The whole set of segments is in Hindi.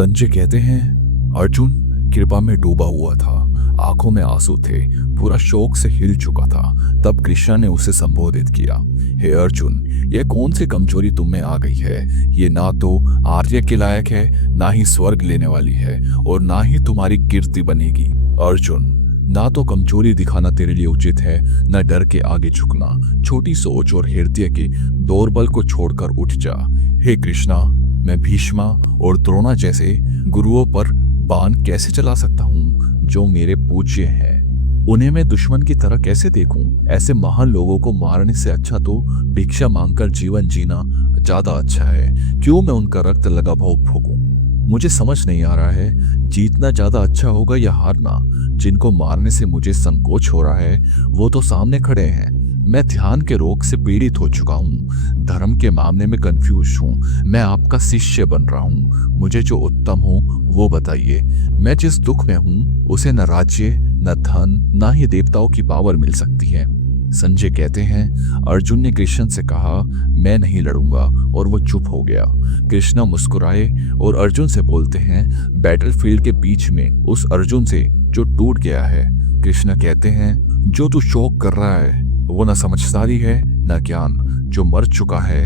संजय कहते हैं, अर्जुन कृपा में डूबा हुआ था, आंखों में आंसू थे, पूरा शोक से हिल चुका था। तब कृष्णा ने उसे संबोधित किया, हे अर्जुन, यह कौन सी कमजोरी तुम में आ गई है? ये ना तो आर्य के लायक है, ना ही स्वर्ग लेने वाली है, और ना ही तुम्हारी कीर्ति बनेगी। अर्जुन, ना तो कमजोरी दिखाना तेरे लिए उचित है, न डर के आगे झुकना। छोटी सोच और हृदय के दौर्बल को छोड़कर उठ जा। हे कृष्णा, मैं भीष्मा और द्रोणा जैसे गुरुओं पर बाण कैसे चला सकता हूँ जो मेरे पूज्य हैं? उन्हें मैं दुश्मन की तरह कैसे देखूं? ऐसे महान लोगों को मारने से अच्छा तो भिक्षा मांगकर जीवन जीना ज्यादा अच्छा है। क्यों मैं उनका रक्त लगा भोग भोगूं? मुझे समझ नहीं आ रहा है, जीतना ज्यादा अच्छा होगा या हारना। जिनको मारने से मुझे संकोच हो रहा है वो तो सामने खड़े हैं। मैं ध्यान के रोग से पीड़ित हो चुका हूँ, धर्म के मामले में कंफ्यूज हूँ। मैं आपका शिष्य बन रहा हूँ, मुझे जो उत्तम हो वो बताइए। मैं जिस दुख में हूँ उसे न राज्य, न धन, न ही देवताओं की पावर मिल सकती है। संजय कहते हैं, अर्जुन ने कृष्ण से कहा, मैं नहीं लड़ूंगा, और वो चुप हो गया। कृष्णा मुस्कुराए और अर्जुन से बोलते हैं, बैटलफील्ड के बीच में उस अर्जुन से जो टूट गया है। कृष्णा कहते हैं, जो तू शोक कर रहा है वो न समझदारी है न ज्ञान। जो मर चुका है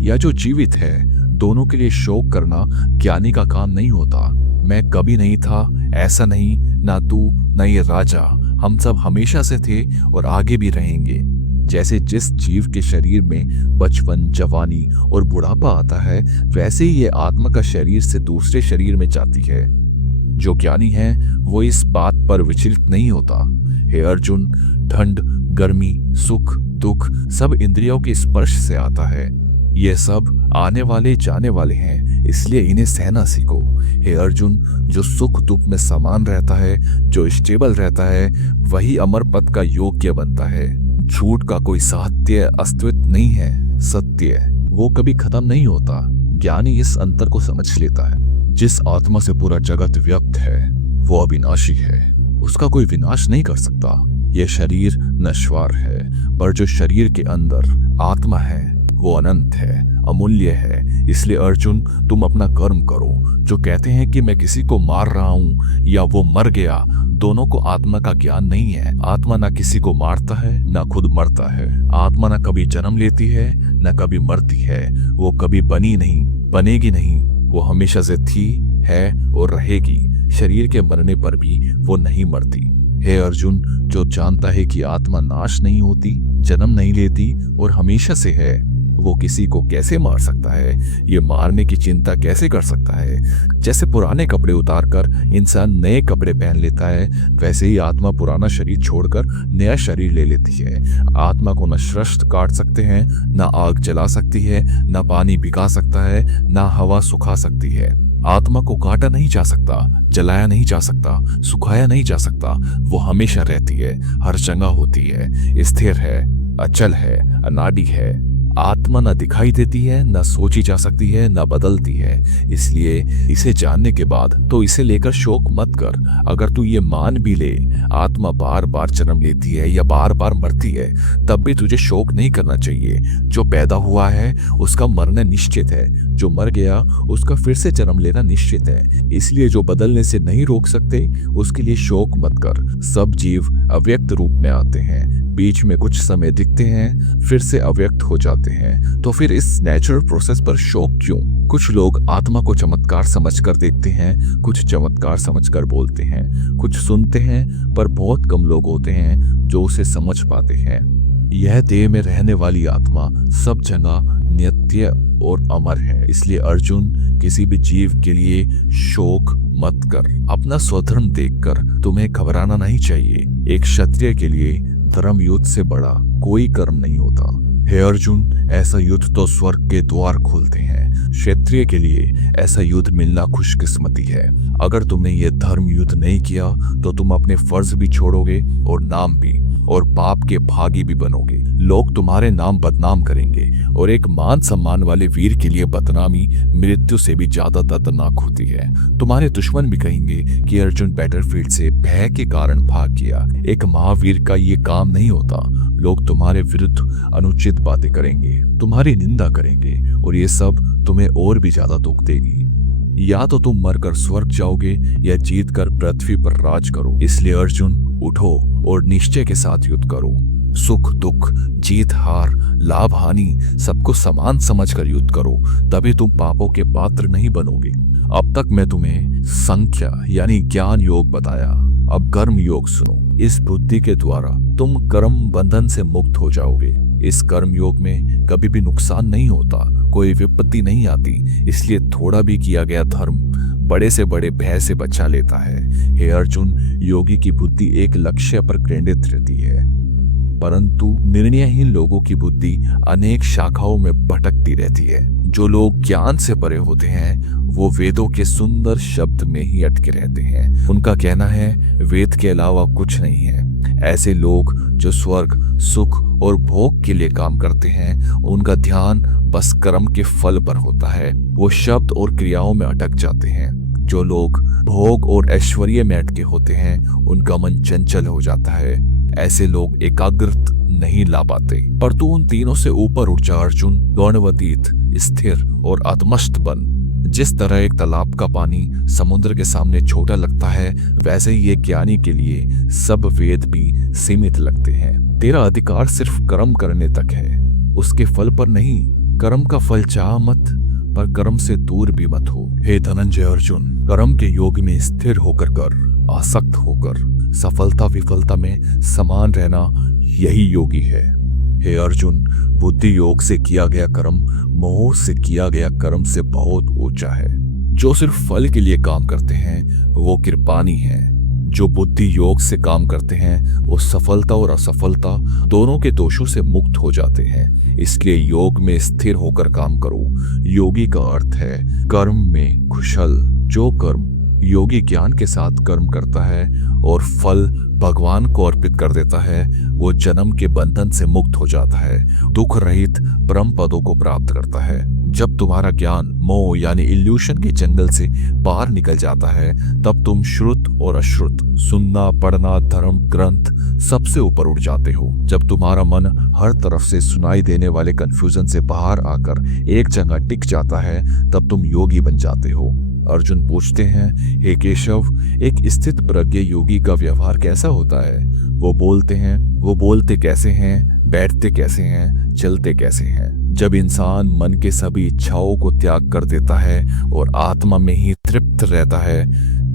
या जो जीवित है, दोनों के लिए शोक करना ज्ञानी का काम नहीं होता। मैं कभी नहीं था, ऐसा नहीं, ना तू न ये राजा। हम सब हमेशा से थे और आगे भी रहेंगे। जैसे जिस जीव के शरीर में बचपन, जवानी और बुढ़ापा आता है, वैसे ही ये आत्मा का शरीर से दूसरे शरीर में जाती है। जो ज्ञानी है वो इस बात पर विचलित नहीं होता। हे अर्जुन, ठंड, गर्मी, सुख, दुख सब इंद्रियों के स्पर्श से आता है। ये सब आने वाले जाने वाले हैं, इसलिए इन्हें सहना सीखो। हे अर्जुन, जो सुख दुख में समान रहता है, जो स्टेबल रहता है, वही अमर पद का योग्य बनता है। झूठ का कोई सत्य अस्तित्व नहीं है। सत्य वो कभी खत्म नहीं होता। ज्ञानी इस अंतर को समझ लेता है। जिस आत्मा से पूरा जगत व्याप्त है वो अविनाशी है, उसका कोई विनाश नहीं कर सकता। यह शरीर नश्वर है, पर जो शरीर के अंदर आत्मा है वो अनंत है, अमूल्य है। इसलिए अर्जुन, तुम अपना कर्म करो। जो कहते हैं कि मैं किसी को मार रहा हूं या वो मर गया, दोनों को आत्मा का ज्ञान नहीं है। आत्मा ना किसी को मारता है ना खुद मरता है। आत्मा ना कभी जन्म लेती है ना कभी मरती है। वो कभी बनी नहीं, बनेगी नहीं। वो हमेशा से थी, है और रहेगी। शरीर के मरने पर भी वो नहीं मरती। हे अर्जुन, जो जानता है कि आत्मा नाश नहीं होती, जन्म नहीं लेती और हमेशा से है, वो किसी को कैसे मार सकता है? ये मारने की चिंता कैसे कर सकता है? जैसे पुराने कपड़े उतारकर इंसान नए कपड़े पहन लेता है, वैसे ही आत्मा पुराना शरीर छोड़कर नया शरीर ले लेती है। आत्मा को न श्रष्ट काट सकते हैं, न आग जला सकती है, न पानी भिगा सकता है, न हवा सुखा सकती है। आत्मा को काटा नहीं जा सकता, जलाया नहीं जा सकता, सुखाया नहीं जा सकता। वो हमेशा रहती है, हर जगह होती है, स्थिर है, अचल है, अनादि है। आत्मा न दिखाई देती है, न सोची जा सकती है, न बदलती है। इसलिए इसे जानने के बाद तो इसे लेकर शोक मत कर। अगर तू ये मान भी ले, आत्मा बार बार जन्म लेती है या बार बार मरती है, तब भी तुझे शोक नहीं करना चाहिए। जो पैदा हुआ है उसका मरना निश्चित है, जो मर गया उसका फिर से जन्म लेना निश्चित है। इसलिए जो बदलने से नहीं रोक सकते उसके लिए शोक मत कर। सब जीव अव्यक्त रूप में आते हैं, बीच में कुछ समय दिखते हैं, फिर से अव्यक्त हो जाते हैं। तो फिर इस नेचुरल प्रोसेस पर शोक क्यों? कुछ लोग आत्मा को चमत्कार समझकर देखते हैं, कुछ चमत्कार समझकर बोलते हैं, कुछ सुनते हैं, पर बहुत कम लोग होते हैं जो उसे समझ पाते हैं। यह देह में रहने वाली आत्मा सब जगह नित्य और अमर है। इसलिए अर्जुन, किसी भी जीव के लिए शोक मत कर। अपना स्वधर्म देखकर तुम्हें घबराना नहीं चाहिए। एक क्षत्रिय के लिए धर्म युद्ध से बड़ा कोई कर्म नहीं होता। हे अर्जुन, ऐसा युद्ध तो स्वर्ग के द्वार खोलते हैं। क्षत्रिय के लिए ऐसा युद्ध मिलना खुशकिस्मती है। अगर तुमने ये धर्म युद्ध नहीं किया तो तुम अपने फर्ज भी छोड़ोगे और नाम भी, और पाप के भागी भी बनोगे। लोग तुम्हारे नाम बदनाम करेंगे, और एक मान सम्मान वाले वीर के लिए बदनामी मृत्यु से भी ज्यादा दर्दनाक होती है। तुम्हारे दुश्मन भी कहेंगे कि अर्जुन बैटलफील्ड से भय के कारण भाग गया। एक महावीर का ये काम नहीं होता। लोग तुम्हारे विरुद्ध अनुचित बातें करेंगे, तुम्हारी निंदा करेंगे, और ये सब तुम्हें और भी ज्यादा दुख देगी। या तो तुम मरकर स्वर्ग जाओगे या जीत कर पृथ्वी पर राज करो। इसलिए अर्जुन उठो और निश्चय के साथ युद्ध करो। सुख दुख, जीत हार, लाभ हानि सबको समान समझकर युद्ध करो, तभी तुम पापों के पात्र नहीं बनोगे। अब तक मैं तुम्हें संख्या यानी ज्ञान योग बताया, अब कर्म योग सुनो। इस बुद्धि के द्वारा तुम कर्म बंधन से मुक्त हो जाओगे। इस कर्म योग में कभी भी नुकसान नहीं होता, कोई विपत्ति नहीं आती, इसलिए थोड़ा भी किया गया धर्म बड़े से बड़े भय से बचा लेता है। हे अर्जुन, योगी की बुद्धि एक लक्ष्य पर केंद्रित रहती है, परंतु निर्णयहीन लोगों की बुद्धि अनेक शाखाओं में भटकती रहती है। जो लोग ज्ञान से परे होते हैं वो वेदों के सुंदर शब्द में ही अटके रहते हैं। उनका कहना है वेद के अलावा कुछ नहीं है। ऐसे लोग जो स्वर्ग, सुख और भोग के लिए काम करते हैं, उनका ध्यान बस कर्म के फल पर होता है। वो शब्द और क्रियाओं में अटक जाते हैं। जो लोग भोग और ऐश्वर्य में अटके होते हैं, उनका मन चंचल हो जाता है। ऐसे लोग एकाग्रता नहीं ला पाते। पर तू उन तीनों से ऊपर उठ जा अर्जुन, गौणवतीत, स्थिर और आत्मस्थ बन। जिस तरह एक तालाब का पानी समुद्र के सामने छोटा लगता है, वैसे ही एक ज्ञानी के लिए सब वेद भी सीमित लगते हैं। तेरा अधिकार सिर्फ कर्म करने तक है, उसके फल पर नहीं। कर्म का फल चाह मत, पर कर्म से दूर भी मत हो। हे धनंजय अर्जुन, कर्म के योग में स्थिर होकर कर, आसक्त होकर सफलता विफलता में समान रहना, यही योगी है। हे अर्जुन, बुद्धि योग से किया गया कर्म मोह से किया गया कर्म से बहुत ऊंचा है। जो सिर्फ फल के लिए काम करते हैं वो कृपानी हैं। जो बुद्धि योग से काम करते हैं वो सफलता और असफलता दोनों के दोषों से मुक्त हो जाते हैं। इसलिए योग में स्थिर होकर काम करो। योगी का अर्थ है कर्म में कुशल। जो कर्म योगी ज्ञान के साथ कर्म करता है और फल भगवान को अर्पित कर देता है, वो जन्म के बंधन से मुक्त हो जाता है, दुख रहित परम पदों को प्राप्त करता है। जब तुम्हारा ज्ञान मोह यानी इल्यूशन के जंगल से बाहर निकल जाता है, तब तुम श्रुत और अश्रुत, सुनना पढ़ना धर्म ग्रंथ सबसे ऊपर उठ जाते हो। जब तुम्हारा मन हर तरफ से सुनाई देने वाले कंफ्यूजन से बाहर आकर एक जगह टिक जाता है, तब तुम योगी बन जाते हो। अर्जुन पूछते हैं, हे केशव, एक स्थित प्रज्ञ योगी का व्यवहार कैसा होता है? वो बोलते कैसे हैं, बैठते कैसे हैं, चलते कैसे हैं? जब इंसान मन के सभी इच्छाओं को त्याग कर देता है और आत्मा में ही तृप्त रहता है,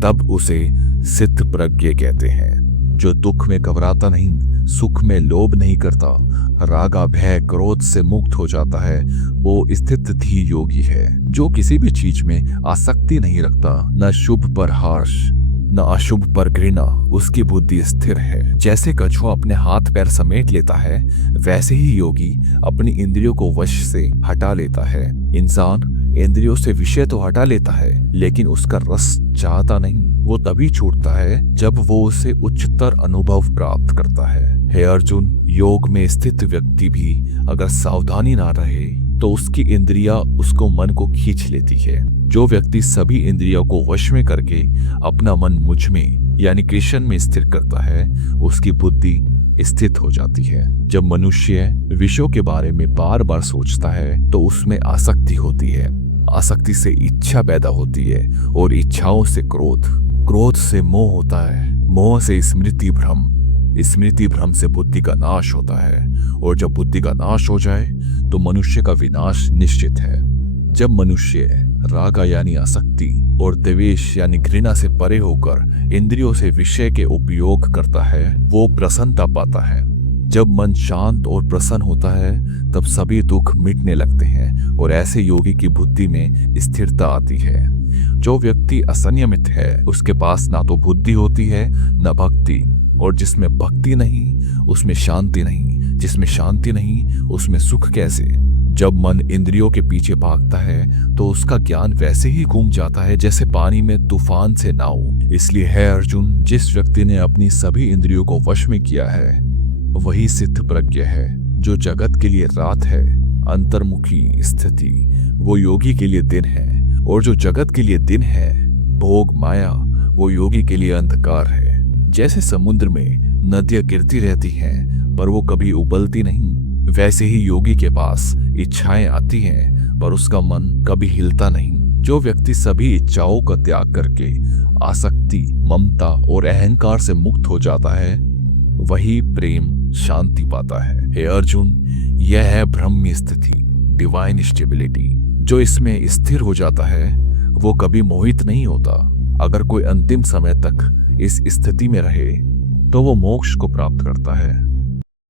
तब उसे सिद्ध प्रज्ञ कहते हैं। जो दुख में घबराता नहीं, सुख में लोभ नहीं करता, रागा भय क्रोध से मुक्त हो जाता है, वो स्थित धी योगी है। जो किसी भी चीज में आसक्ति नहीं रखता, न शुभ पर हर्ष न अशुभ पर घृणा, उसकी बुद्धि स्थिर है। जैसे कछुआ अपने हाथ पैर समेट लेता है, वैसे ही योगी अपनी इंद्रियों को वश से हटा लेता है। इंसान इंद्रियों से विषय तो हटा लेता है, लेकिन उसका रस चाहता नहीं। वो तभी छूटता है जब वो उसे उच्चतर अनुभव प्राप्त करता है। हे अर्जुन, योग में स्थित व्यक्ति भी अगर सावधानी ना रहे तो उसकी इंद्रियां उसको मन को खींच लेती है। जो व्यक्ति सभी इंद्रियों को वश में करके अपना मन मुझ में यानी कृष्ण में स्थिर करता है, उसकी बुद्धि स्थित हो जाती है। जब मनुष्य विषयों के बारे में बार बार सोचता है तो उसमें आसक्ति होती है। आसक्ति से इच्छा पैदा होती है और इच्छाओं से क्रोध, क्रोध से मोह होता है, मोह से स्मृति भ्रम, स्मृति भ्रम से बुद्धि का नाश होता है, और जब बुद्धि का नाश हो जाए तो मनुष्य का विनाश निश्चित है। जब मनुष्य रागा यानी आसक्ति और द्वेष यानी घृणा से परे होकर इंद्रियों से विषय के उपयोग करता है, वो प्रसन्नता पाता है। जब मन शांत और प्रसन्न होता है तब सभी दुख मिटने लगते हैं और ऐसे योगी की बुद्धि में स्थिरता आती है। जो व्यक्ति असंयमित है उसके पास ना तो बुद्धि होती है न भक्ति, और जिसमें भक्ति नहीं उसमें शांति नहीं, जिसमें शांति नहीं उसमें सुख कैसे? जब मन इंद्रियों के पीछे भागता है तो उसका ज्ञान वैसे ही घूम जाता है जैसे पानी में तूफान से नाव। इसलिए है अर्जुन, जिस व्यक्ति ने अपनी सभी इंद्रियों को वश में किया है वही सिद्ध प्रज्ञ है। जो जगत के लिए रात है, अंतर्मुखी स्थिति, वो योगी के लिए दिन है, और जो जगत के लिए दिन है, भोग माया, वो योगी के लिए अंधकार है। जैसे समुद्र में नदियां गिरती रहती हैं पर वो कभी उबलती नहीं, वैसे ही योगी के पास इच्छाएं आती हैं पर उसका मन कभी हिलता नहीं। जो व्यक्ति सभी इच्छाओं का त्याग करके आसक्ति, ममता और अहंकार से मुक्त हो जाता है, वही प्रेम शांति पाता है। हे अर्जुन, यह है ब्रह्म स्थिति, डिवाइन स्टेबिलिटी। जो इसमें स्थिर हो जाता है वो कभी मोहित नहीं होता। अगर कोई अंतिम समय तक इस स्थिति में रहे तो वो मोक्ष को प्राप्त करता है।